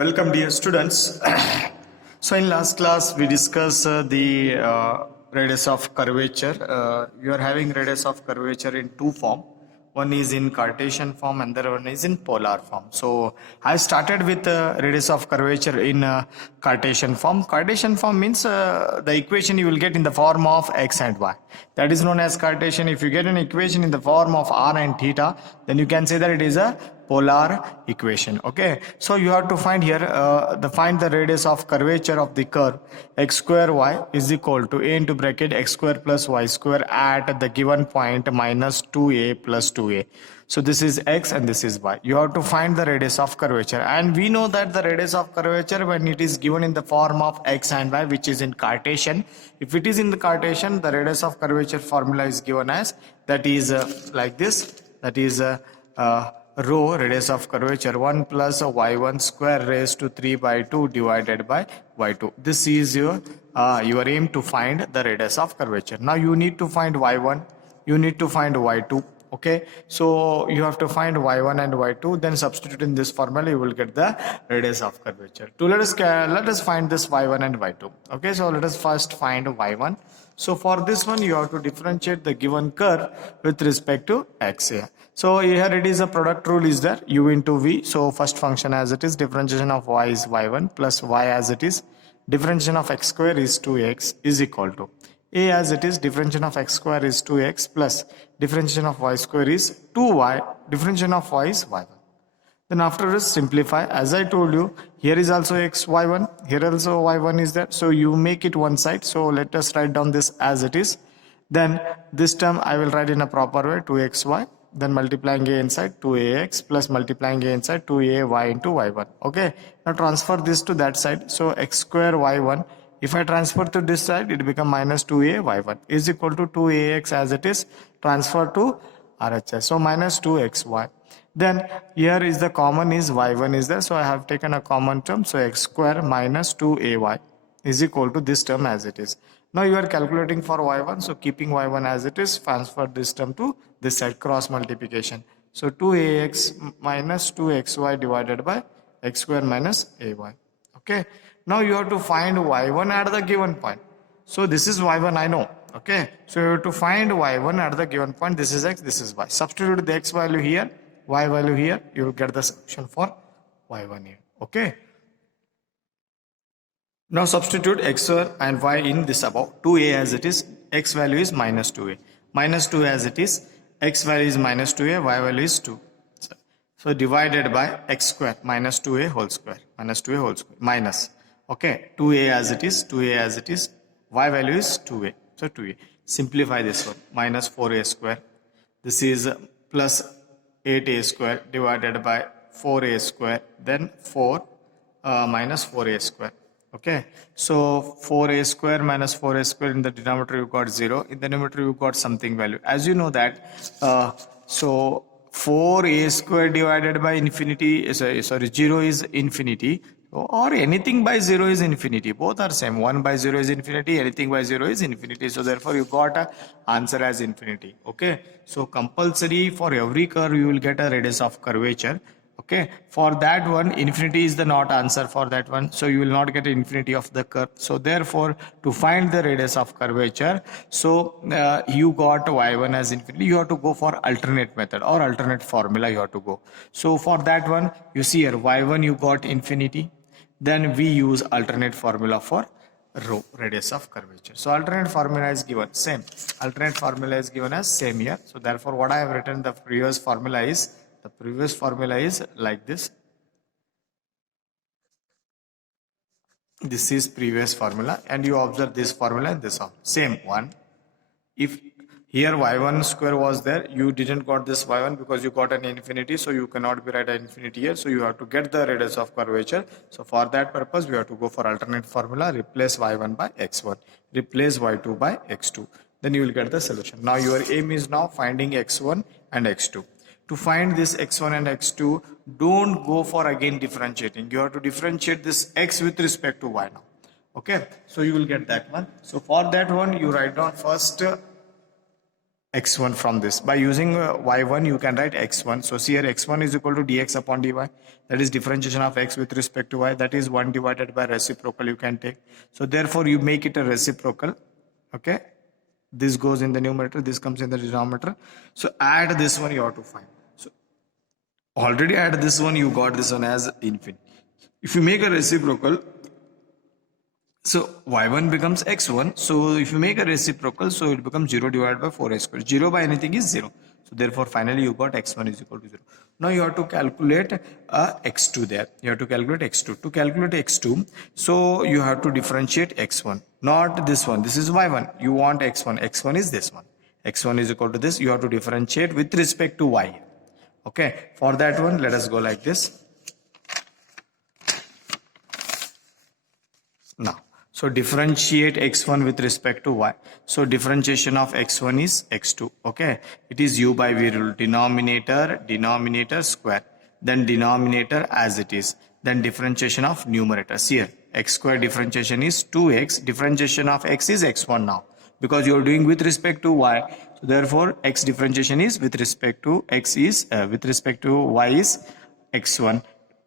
Welcome, dear students. So, in last class, we discussed the radius of curvature. You are having radius of curvature in two form. One is in Cartesian form, and the other one is in polar form. So, I started with radius of curvature in Cartesian form. Cartesian form means the equation you will get in the form of x and y. That is known as Cartesian. If you get an equation in the form of r and theta, then you can say that it is a polar equation. Okay, so you have to find here find the radius of curvature of the curve x square y is equal to a into bracket x square plus y square at the given point minus 2a plus 2a. So this is x and this is y. You have to find the radius of curvature, and we know that the radius of curvature, when it is given in the form of x and y, which is in Cartesian, if it is in the Cartesian, the radius of curvature formula is given as, that is like this, that is rho radius of curvature 1 plus y1 square raised to 3 by 2 divided by y2. This is your aim to find the radius of curvature. Now you need to find y1, you need to find y2. Okay, so you have to find y1 and y2, then substitute in this formula, you will get the radius of curvature. To let us find this y1 and y2. Okay, so let us first find y1. So for this one, you have to differentiate the given curve with respect to x here. So here it is, a product rule is there, u into v. So first function as it is, differentiation of y is y1 plus y as it is, differentiation of x square is 2x is equal to a as it is, differentiation of x square is 2x plus differentiation of y square is 2y, differentiation of y is y1. Then after this, simplify. As I told you, here is also x y1, here also y1 is there. So you make it one side. So let us write down this as it is. Then this term I will write in a proper way, 2xy. Then multiplying a inside 2ax plus multiplying a inside 2ay into y1. Okay. Now transfer this to that side. So x square y1. If I transfer to this side, it becomes minus 2a y1 is equal to 2ax as it is, transfer to RHS. So minus 2xy. Then here is the common is y1 is there. So I have taken a common term. So x square minus 2ay is equal to this term as it is. Now you are calculating for y1. So keeping y1 as it is, transfer this term to this side, cross multiplication. So 2ax minus 2xy divided by x square minus ay. Okay. Now you have to find y1 at the given point. So this is y1, I know. Okay. So you have to find y1 at the given point. This is x, this is y. Substitute the x value here, y value here. You will get the solution for y1 here. Okay. Now substitute x and y in this above. 2a as it is, x value is minus 2a. Minus 2 as it is, x value is minus 2a, y value is 2. So divided by x square minus 2a whole square. Minus 2a whole square. Minus. Okay. 2a as it is, 2a as it is, y value is 2a. So 2a. Simplify this one. Minus 4a square. This is plus 8a square divided by 4a square. Then 4 minus 4a square. Okay, so 4a square minus 4a square, in the denominator you got 0, in the numerator you got something value. As you know that, so 4a square divided by infinity, sorry 0 is infinity, or anything by 0 is infinity. Both are same. 1 by 0 is infinity, anything by 0 is infinity. So therefore you got a answer as infinity. Okay, so compulsory for every curve you will get a radius of curvature. Okay, for that one, infinity is the not answer for that one. So you will not get infinity of the curve. So therefore, to find the radius of curvature, so you got y1 as infinity. You have to go for alternate method or alternate formula you have to go. So for that one, you see here, y1 you got infinity. Then we use alternate formula for rho, radius of curvature. So alternate formula is given, same. Alternate formula is given as same here. So therefore, what I have written, the previous formula is like this. This is previous formula, and you observe this formula and this one. Same one. If here y1 square was there, you didn't got this y1 because you got an infinity, so you cannot be write an infinity here. So you have to get the radius of curvature. So for that purpose, we have to go for alternate formula. Replace y1 by x1. Replace y2 by x2. Then you will get the solution. Now your aim is now finding x1 and x2. To find this x1 and x2, don't go for again differentiating. You have to differentiate this x with respect to y now. Okay, so you will get that one. So for that one, you write down first x1 from this. By using y1, you can write x1. So see here, x1 is equal to dx upon dy. That is differentiation of x with respect to y. That is 1 divided by reciprocal you can take. So therefore, you make it a reciprocal. Okay. This goes in the numerator. This comes in the denominator. So add this one you have to find. So already add this one. You got this one as infinity. If you make a reciprocal, so y1 becomes x1. So if you make a reciprocal, so it becomes 0 divided by 4a square. 0 by anything is 0. So therefore finally you got x1 is equal to 0. Now you have to calculate x2 there. You have to calculate x2. To calculate x2, so you have to differentiate x1. Not this one. This is y1. You want x1. x1 is this one. x1 is equal to this. You have to differentiate with respect to y. Okay. For that one, let us go like this. Now. So differentiate x1 with respect to y. So differentiation of x1 is x2. Okay. It is u by v rule. Denominator square. Then denominator as it is. Then differentiation of numerators. Here x square differentiation is 2x. Differentiation of x is x1 now. Because you are doing with respect to y. So therefore x differentiation is with respect to x is with respect to y is x1.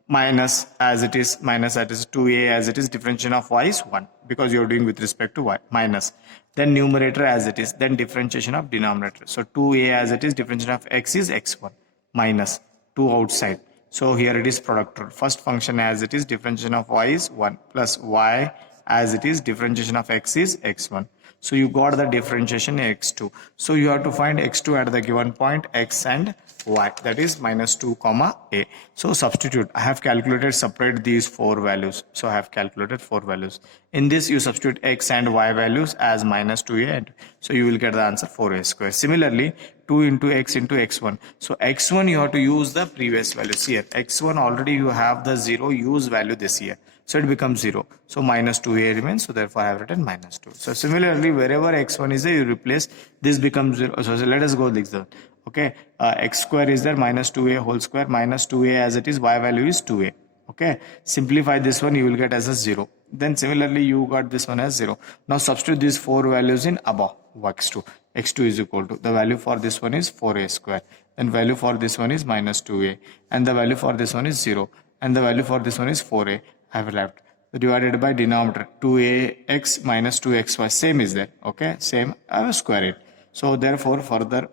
Minus as it is 2a as it is, differentiation of y is 1 because you are doing with respect to y, minus then numerator as it is, then differentiation of denominator. So 2a as it is, differentiation of x is x1 minus 2 outside. So here it is product rule. First function as it is, differentiation of y is 1 plus y as it is, differentiation of x is x1. So you got the differentiation x2. So you have to find x2 at the given point x and y, that is minus 2 comma a. So substitute. I have calculated separate these 4 values. So I have calculated 4 values. In this you substitute x and y values as minus 2a, and so you will get the answer 4a square. Similarly 2 into x into x1. So x1 you have to use the previous values here. x1 already you have the 0 use value this here. So it becomes 0. So minus 2a remains. So therefore I have written minus 2. So similarly, wherever x1 is there, you replace this becomes 0. So let us go like that. Okay. X square is there, minus 2a whole square, minus 2a as it is, y value is 2a. Okay. Simplify this one, you will get as a 0. Then similarly, you got this one as 0. Now substitute these 4 values in above x2. x2 is equal to, the value for this one is 4a square. Then value for this one is minus 2a. And the value for this one is 0. And the value for this one is 4a. I have left. So divided by denominator 2ax minus 2xy, same is there. Okay, same. I will square it. So therefore further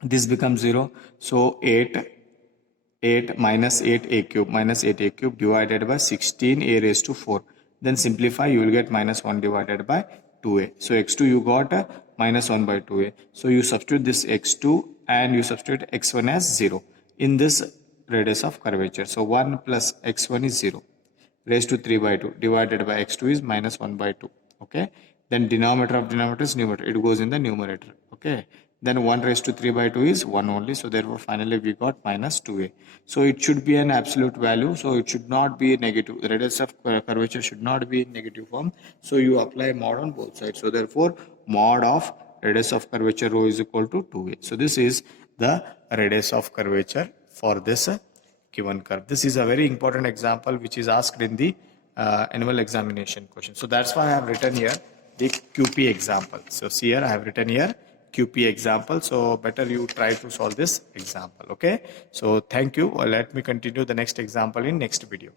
this becomes 0. So 8 minus 8a cube divided by 16a raised to 4. Then simplify, you will get minus 1 divided by 2a. So x2 you got minus 1 by 2a. So you substitute this x2 and you substitute x1 as 0 in this radius of curvature. So 1 plus x1 is 0. Raised to 3 by 2 divided by x2 is minus 1 by 2. Okay. Then denominator of denominator is numerator. It goes in the numerator. Okay. Then 1 raised to 3 by 2 is 1 only. So therefore finally we got minus 2a. So it should be an absolute value. So it should not be negative. The radius of curvature should not be in negative form. So you apply mod on both sides. So therefore mod of radius of curvature rho is equal to 2a. So this is the radius of curvature for this given curve. This is a very important example which is asked in the annual examination question. So that's why I have written here the QP example. So see here I have written here QP example. So better you try to solve this example. Okay. So thank you. Let me continue the next example in next video.